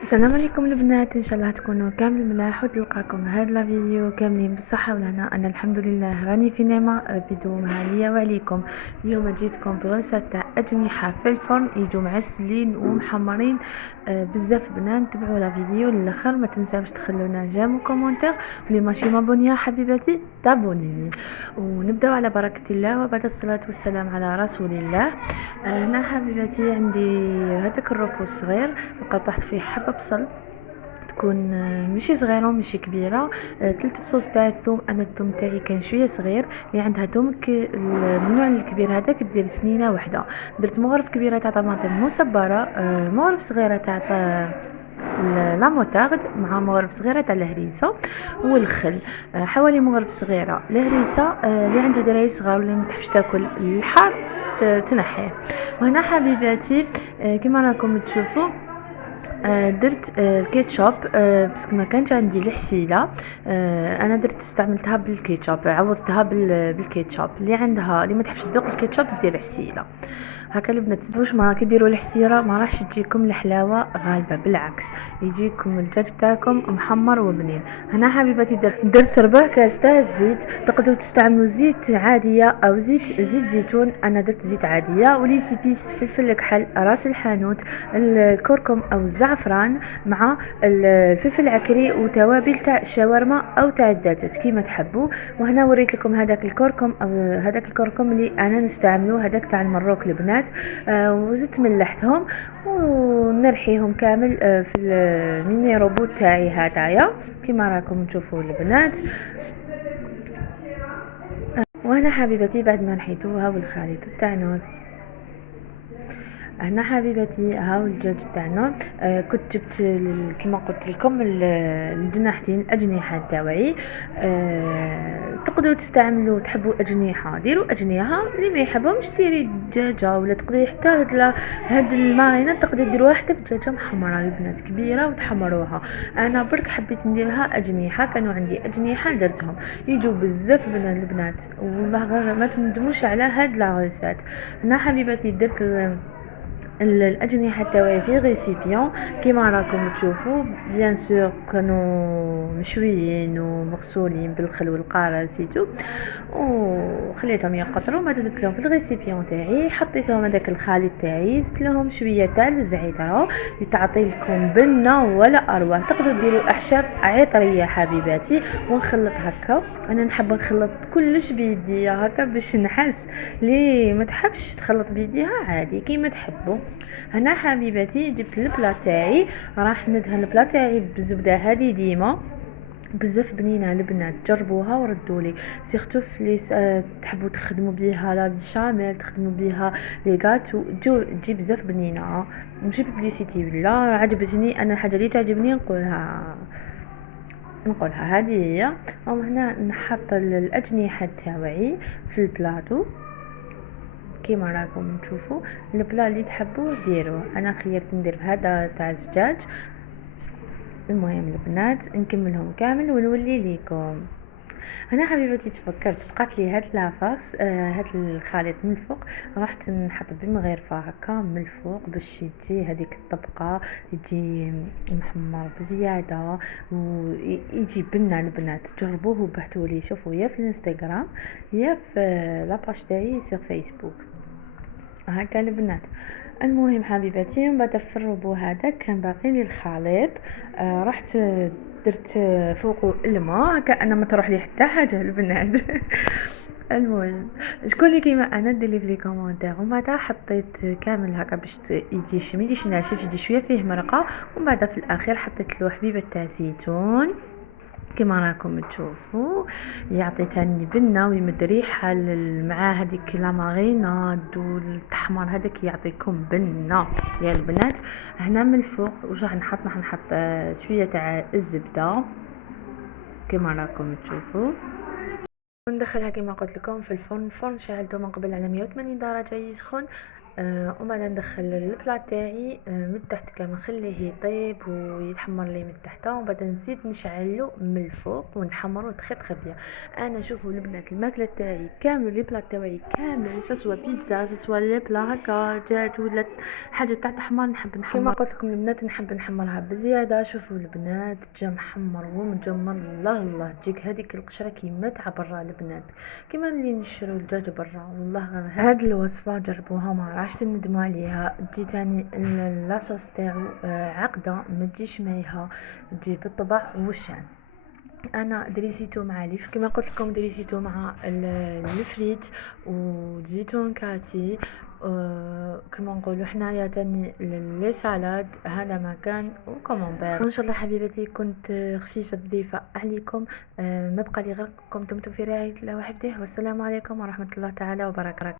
السلام عليكم البنات، ان شاء الله تكونوا كامل ملاح وتلقاكم هذا الفيديو كاملين بالصحه والهنا. انا الحمد لله راني في نعمه، ربي يدومها عليا وعليكم. اليوم جيتكم برصه تاع اجنحه في الفرن يجوا معسلين ومحمرين بزاف بنان. تبعوا لا فيديو للاخر، ما تنساوش تخلونا جيم وكومونتير، واللي ماشي مابونيه حبيباتي تابونيني. ونبداو على بركه الله وبعد الصلاه والسلام على رسول الله. هنا حبيباتي عندي هذاك الروبو الصغير، قطعت فيه حبة بصل تكون ماشي صغيره وماشي كبيره. 3 فصوص تاع الثوم. انا الثوم تاعي كان شويه صغير، اللي عندها ثوم من النوع الكبير هذاك دير سنينه واحده. درت مغرف كبيره تاع طماطم مصبره، مغرف صغيره تاع لا موتارد، مع مغرف صغيره تاع الهريسه والخل. حوالي مغرف صغيره الهريسه. اللي عندها دراري صغار واللي ما تحبش تاكل الحار تنحيه. وهنا حبيباتي كما راكم تشوفوا درت الكيتشوب، باسكو ما كانش عندي الحسيله. انا استعملتها بالكيتشوب، عوضتها بالكيتشوب. اللي ما تحبش تذوق الكيتشوب دير حسيله. هكا البنات تدوش ما كي ديروا الحسيره ما راحش تجيكم الحلاوه غالبه، بالعكس يجيكم الدجاج تاعكم محمر وبنين. هنا حبيباتي درت ربع كاس تاع الزيت. تقدروا تستعملوا زيت عاديه او زيت زيتون، انا درت زيت عاديه. ولي سيبيس فلفل كحل، راس الحانوت، الكركم او الزعفران، مع الفلفل العكري وتوابل تاع الشاورما او تاع الدجاج كيما تحبوا. وهنا وريت لكم هذاك الكركم او هذاك الكركم اللي انا نستعمله، هذاك تاع المروك البنات. وزدت ملحتهم ونرحيهم كامل في الميني روبوت تاعي هدايا كيما راكم تشوفوا البنات. وهنا حبيبتي بعد ما نحيتوها والخليط تاعنا، هنا حبيبتي هاو الدجاج تاعنا. كنت جبت كما قلت لكم الجناحتين، الاجنحه تاوعي. تقدروا تستعملوا، تحبوا اجنحه ديروا اجنحه، اللي ما يحبهمش ديري دجاجه. ولا تقدري حتى هاد المارينه تقدروا ديروها حتى بدجاجه محمره البنات كبيره وتحمروها. انا برك حبيت نديرها اجنحه، كانوا عندي اجنحه درتهم يجوا بزاف بنات البنات، والله غير ما تندموش على هاد لا ريسات. هنا حبيبتي درت الاجنحه تاعي في ريسيبيون كيما راكم تشوفوا. بيان سور كانوا مشويين ومغسولين بالخل والقاره سيتو، وخليتهم يقطروا. ما درت لهم في الريسيبيون تاعي، حطيت لهم هذاك الخليط تاعي، زدت لهم شويه تاع الزعتر لتعطي لكم بنه ولا اروع. تقدروا ديروا اعشاب عطريه حبيباتي. ونخلط هكا، انا نحب نخلط كلش بيديا هكا باش نحس. لي ما تحبش تخلط بيديها عادي كيما تحبوا. هنا حبيباتي جبت البلا تاعي، راح ندهن البلا تاعي بالزبده هذه ديما بزاف بنينه البنات. جربوها وردوا لي. سيرتو فلي تحبوا تخدموا بها لا بيشاميل، تخدموا بها لي غاتو، تجي بزاف بنينه. ماشي ببليسيتي ولا عجبتني انا الحاجه اللي تعجبني نقولها هذه هي. هنا نحط الاجنحه تاعي في البلاطو كيما راكم تشوفوا. البلا اللي تحبوا ديروه، انا خيرت ندير هذا تاع الدجاج. المهم البنات نكملهم كامل ونولي ليكم. انا حبيبتي تفكرت بقات لي هاد لافاس، هاد الخليط من الفوق. رحت نحط بمغرفه هكا من الفوق باش يجي هذيك الطبقه، يجي محمر بزياده ويجي بنه البنات. جربوه وبعثوا لي، شوفوا يا في الانستغرام يا في لاباج تاعي سور فيسبوك هكا البنات. المهم حبيباتي من بعد الربو هذا كان باقي لي الخليط. رحت درت فوقه الماء هكا، انا ما تروح لي حتى حاجه البنات. المهم شكون اللي كيما انا دير لي في لي كومونتير. ومن بعد حطيت كامل هكا باش يجي ما يجيش ناشف، يجي شويه فيه مرقه. ومن بعد في الاخير حطيت له حبيبه تاع زيتون كما راكم تشوفوا، يعطي تاني بنه ويمد ريحه مع هذيك لا ماريناد والتحمر هذاك يعطيكم بنه يا البنات. هنا من الفوق واش راح نحط شويه تاع الزبده كما راكم تشوفوا. وندخلها كما قلت لكم في الفرن. شعلته من قبل على 180 درجه يسخن. ومن بعد ندخل البلا تاعي من التحت كامل نخليه يطيب ويتحمر لي من التحت، ومن بعد نزيد نشعلو من الفوق ونحمرو تخي بيان. انا شوفوا البنات الماكله تاعي كامل لي بلا تاعي كامل سواء بيتزا سواء لي بلا هكا دجاج ولا حاجه تاع تحمر نحب نحمر. كما قلت لكم البنات نحب نحمرها بزياده. شوفوا البنات جا محمر ومجمر، الله الله تجيك هذيك القشره كيما تاع برا البنات، كيما اللي نشرو الدجاج برا. والله هاد الوصفه جربوها ما راحش تندموا عليها. تجي تاني لاصوص تاعو عقده ما تجيش مايها، تجي بالطبع والشان. انا دريسيتو مع ليف كما قلت لكم، دريسيتو مع الفريت وزيتون كاتي كما نقولوا حنايا تاني لي سالاد. هذا ما كان وكومونبير. وان شاء الله حبيبتي كنت خفيفه ظريفه عليكم. ما بقى لي غير دمتم في رعايه الله وحفظه، والسلام عليكم ورحمه الله تعالى وبركاته.